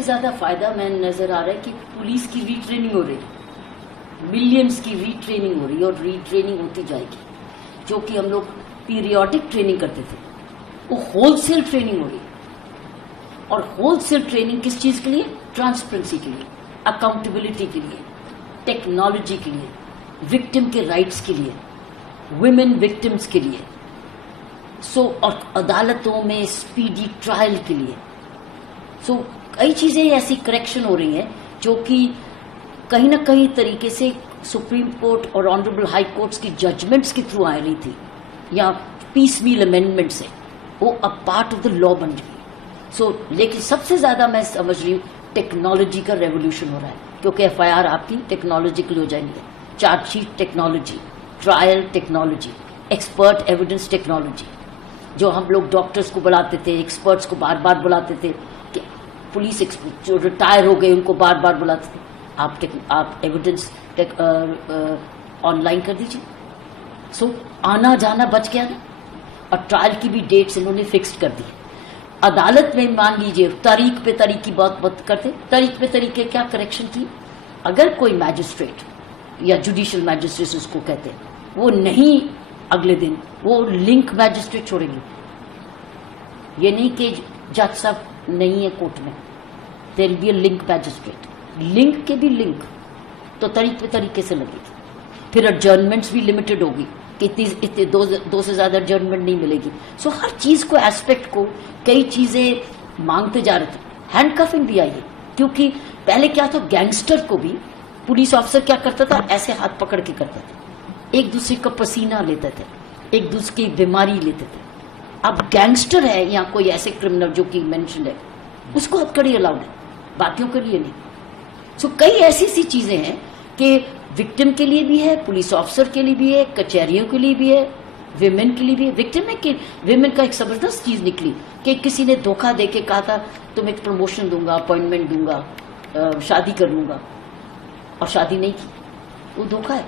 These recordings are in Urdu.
سے زیادہ فائدہ میں نظر آ رہا ہے کہ پولیس کی ری ٹریننگ ہو رہی ہے، ملینز کی ری ٹریننگ ہو رہی ہے اور ری ٹریننگ ہوتی جائے گی. جو کہ ہم لوگ پیریوڈک ٹریننگ کرتے تھے وہ ہول سیل ٹریننگ ہو رہی ہے. اور ہول سیل ٹریننگ کس چیز کے لیے؟ ٹرانسپیرنسی کے لیے، اکاؤنٹیبلٹی کے لیے، ٹیکنالوجی کے لیے، وکٹم کے رائٹس کے لیے، ویمن وکٹمس کے لیے، اور عدالتوں میں اسپیڈی ٹرائل کے لیے. کئی چیزیں ایسی کریکشن ہو رہی ہیں جو کہ کہیں نہ کہیں طریقے سے سپریم کورٹ اور آنریبل ہائی کورٹس کی ججمنٹس کے تھرو آ رہی تھی یا پیس میل امینڈمنٹ سے، وہ اب پارٹ آف دا لا بن گئی. لیکن سب سے زیادہ میں سمجھ رہی ہوں ٹیکنالوجی کا ریولیوشن ہو رہا ہے، کیونکہ ایف آئی آر آپ کی ٹیکنالوجیکل ہو جائیں گے، charge sheet technology, trial technology, expert evidence technology. جو ہم لوگ ڈاکٹرز کو بلاتے تھے، ایکسپرٹس کو بار بار بلاتے تھے، کہ پولیس جو ریٹائر ہو گئے ان کو بار بار بلاتے تھے، آپ ایویڈنس آن لائن کر دیجیے. آنا جانا بچ گیا نا. اور ٹرائل کی بھی ڈیٹس انہوں نے فکسڈ کر دی. عدالت میں مان لیجیے تاریخ پہ تاریخ کی بات کرتے، تاریخ پہ تاریخ کے کیا کریکشن کی. اگر کوئی میجسٹریٹ یا جوڈیشل میجسٹریٹ اس کو کہتے ہیں، وہ نہیں اگلے دن وہ لنک میجسٹریٹ چھوڑیں گے. یہ نہیں کہ جج صاحب نہیں ہے کورٹ میں، there will be a link magistrate. Link کے بھی لنک تو طریق پہ طریقے سے لگے گی. پھر ایڈجرنمنٹس بھی لمیٹڈ ہوگی کہ اتنے دو سے زیادہ ایڈجرنمنٹ نہیں ملے گی. ہر چیز کو ایسپیکٹ کو کئی چیزیں مانگتے جا رہے تھے. ہینڈ کفنگ بھی آئی ہے، کیونکہ پہلے کیا تھا، گینگسٹر کو بھی پولیس آفیسر کیا کرتا تھا، ایسے ہاتھ پکڑ کے کرتا تھا، ایک دوسرے کا پسینہ لیتے تھے، ایک دوسرے کی بیماری لیتے تھے. اب گینگسٹر ہے یا کوئی ایسے کرمنل جو کہ مینشنڈ ہے، اس کو ہتھکڑی الاؤڈ ہے، باقیوں کے لیے نہیں. کئی ایسی سی چیزیں ہیں کہ وکٹم کے لیے بھی ہے، پولیس آفیسر کے لیے بھی ہے، کچہریوں کے لیے بھی ہے، ویمن کے لیے بھی ہے. وکٹم ہے کہ ویمن کا ایک زبردست چیز نکلی کہ کسی نے دھوکہ دے کے کہا تھا تم ایک پروموشن دوں گا، اپوائنٹمنٹ دوں گا، شادی کر لوں گا، اور شادی نہیں کی. وہ دھوکہ ہے.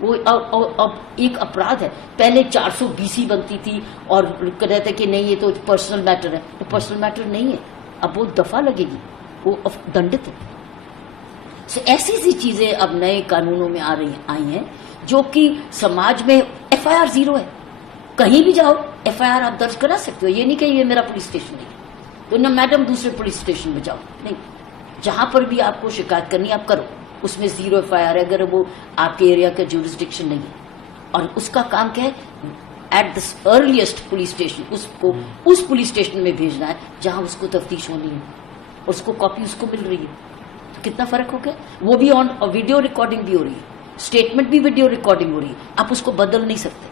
وہ اب ایک اپرادھ ہے. پہلے 420 بنتی تھی اور کہتے کہ نہیں یہ تو پرسنل میٹر ہے. تو پرسنل میٹر نہیں ہے، اب وہ دفعہ لگے گی، وہ دنڈت ہے. ایسی سی چیزیں اب نئے قانونوں میں آئی ہیں جو کہ سماج میں ایف آئی آر زیرو ہے. کہیں بھی جاؤ ایف آئی آر آپ درج کرا سکتے ہو. یہ نہیں کہ یہ میرا پولیس اسٹیشن نہیں تو نہ میڈم دوسرے پولیس اسٹیشن میں جاؤ، نہیں. جہاں پر بھی آپ کو شکایت کرنی آپ کرو، اس میں زیرو ایف آئی آر ہے اگر وہ آپ کے ایریا کا جورسڈکشن نہیں ہے. اور اس کا کام کیا ہے، at the earliest police station اس کو اس پولیس اسٹیشن میں بھیجنا ہے جہاں اس کو تفتیش ہونی ہے اور اس کو کاپی اس کو مل رہی ہے. کتنا فرق ہو گیا. وہ بھی آن ویڈیو ریکارڈنگ بھی ہو رہی ہے، اسٹیٹمنٹ بھی ویڈیو ریکارڈنگ ہو رہی ہے. آپ اس کو بدل نہیں سکتے.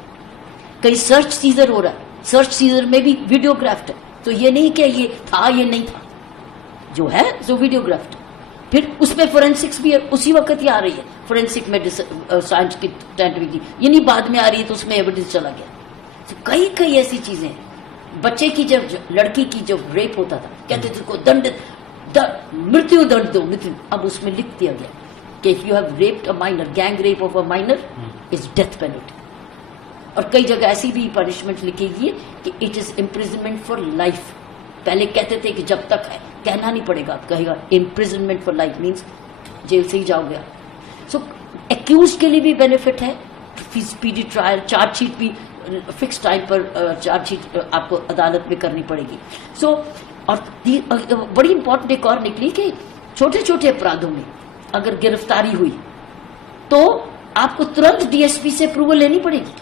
کئی سرچ سیزر ہو رہا ہے، سرچ سیزر میں بھی ویڈیو گرافٹ ہے. تو یہ نہیں کہ یہ تھا یہ نہیں تھا، جو ہے جو ویڈیو گرافٹ. پھر اس میں فورینسکس بھی اسی وقت ہی آ رہی ہے، فورینسک سائنس کی ٹینٹوی کی، یہ نہیں بعد میں آ رہی ہے تو اس میں ایویڈنس چلا گیا. کئی ایسی چیزیں ہیں. بچے کی جب لڑکی کی جب ریپ ہوتا تھا کہتے تھے کو مرتیو دنڈ دو. اب اس میں لکھ دیا گیا کہ if you have raped a minor, gang rape of a minor is death penalty. اور کئی جگہ ایسی بھی پنشمنٹ لکھی گئی ہے کہ it is imprisonment for life. پہلے کہتے تھے کہ جب تک ہے، کہنا نہیں پڑے گا، کہے گا imprisonment for life means جیل سے ہی جاؤ گیا. ایکیوز کے لیے بھی بینیفٹ ہے، اسپیڈی ٹرائل، چارج شیٹ بھی فکس ٹائم پر چارج شیٹ آپ کو عدالت میں کرنی پڑے گی. اور بڑی امپورٹنٹ ایک اور نکلی کہ چھوٹے چھوٹے اپرادھوں میں اگر گرفتاری ہوئی تو آپ کو ترنت ڈی ایس پی سے اپروول لینی پڑے گی.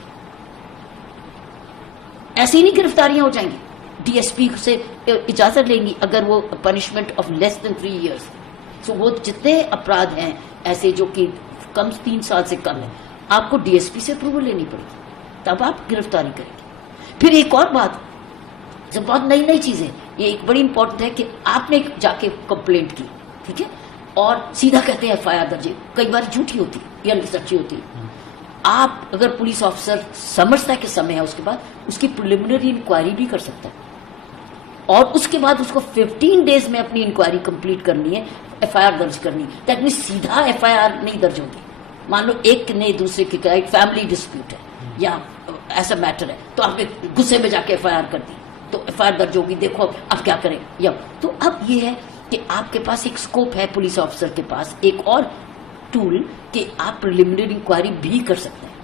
ایسی نہیں گرفتاریاں ہو جائیں گی، ڈی ایس پی سے اجازت لیں گی اگر وہ punishment of less than 3 years. وہ جتنے اپرادھ ہیں ایسے جو کہ کم 3 سال سے کم ہے، آپ کو ڈی ایس پی سے اپروول لینی پڑے گی، تب آپ گرفتاری کریں گے. پھر ایک اور بات، جب بہت نئی چیزیں، یہ ایک بڑی امپورٹنٹ ہے کہ آپ نے جا کے کمپلینٹ کی، ٹھیک ہے، اور سیدھا کہتے ہیں ایف آئی آر درج. کئی بار جھوٹی ہوتی یا سچی ہوتی. آپ اگر پولیس آفیسر سمجھتا ہے کہ سمے ہے، اس کے بعد اس کی پریلیمنری انکوائری بھی کر سکتا ہے اور اس کے بعد اس کو 15 days میں اپنی انکوائری کمپلیٹ کرنی ہے، ایف آئی آر درج کرنی ہے. دیٹ مینس سیدھا ایف آئی آر نہیں درج ہوگی. مان لو ایک نے دوسرے کی ایک فیملی ڈسپیوٹ ہے یا ایسا میٹر ہے تو آپ نے غصے میں جا کے ایف آئی آر کر دی تو ایف آئی آر درج ہوگی، دیکھو اب کیا کریں. یا تو اب یہ ہے کہ آپ کے پاس ایک اسکوپ ہے پولیس آفیسر کے پاس ایک اور ٹول کہ آپ پریلیمنری انکوائری بھی کر سکتے ہیں.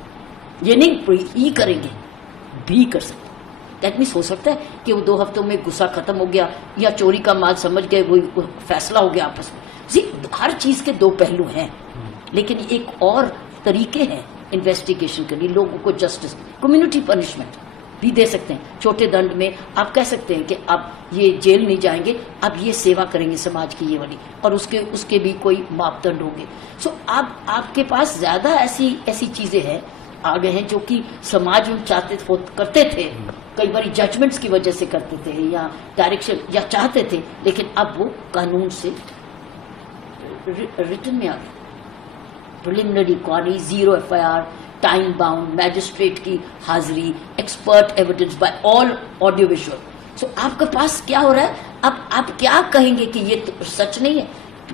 یہ نہیں ہی کریں گے, بھی کر سکتے ہیں. دیٹ مینس ہو سکتا ہے کہ وہ 2 ہفتوں میں غصہ ختم ہو گیا یا چوری کا مال سمجھ گئے, وہ فیصلہ ہو گیا آپس میں. ہر چیز کے 2 پہلو ہیں, لیکن ایک اور طریقے ہیں انویسٹیگیشن کے لیے. لوگوں کو جسٹس, کمیونٹی پنشمنٹ بھی دے سکتے ہیں. چھوٹے دنڈ میں آپ کہہ سکتے ہیں کہ اب یہ جیل نہیں جائیں گے, اب یہ سیوا کریں گے سماج کی یہ والی, اور اس کے بھی کوئی ماپدنڈ ہوں گے. سو اب آپ کے پاس زیادہ ایسی چیزیں ہیں آ گئے ہیں جو کہ سماج میں کرتے تھے, کئی باری ججمنٹس کی وجہ سے کرتے تھے یا ڈائریکشن یا چاہتے تھے, لیکن اب وہ قانون سے ریٹن میں آ گئے. Preliminary inquiry, 0 FIR, time bound, magistrate کی حاضری, expert evidence by all audio visual. So آپ کے پاس کیا ہو رہا ہے, اب آپ کیا کہیں گے کہ یہ سچ نہیں ہے,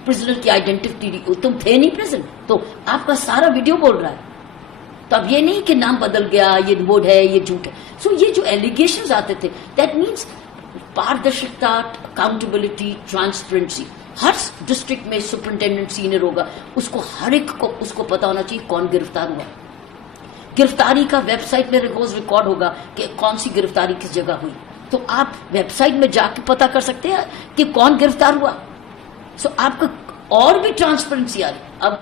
پرزنر کی آئیڈینٹی, تم تھے نہیں پرزن, تو آپ کا سارا ویڈیو بول رہا ہے. تو اب یہ نہیں کہ نام بدل گیا, یہ وہ ہے, یہ جھوٹ ہے. سو یہ جو ایلیگیشنز آتے تھے, دیٹ مینس پاردرشکتا, اکاؤنٹیبلٹی, ٹرانسپیرنسی. ہر ڈسٹرکٹ میں سپرنٹینڈنٹ سینئر ہوگا, اس کو ہر ایک کو اس کو پتا ہونا چاہیے کون گرفتار ہوا. گرفتاری کا ویب سائٹ میں روز ریکارڈ ہوگا کہ کون سی گرفتاری کس جگہ ہوئی, تو آپ ویب سائٹ میں جا کے پتا کر سکتے ہیں کہ کون گرفتار ہوا. سو آپ کو اور بھی ٹرانسپیرنسی آ رہی. اب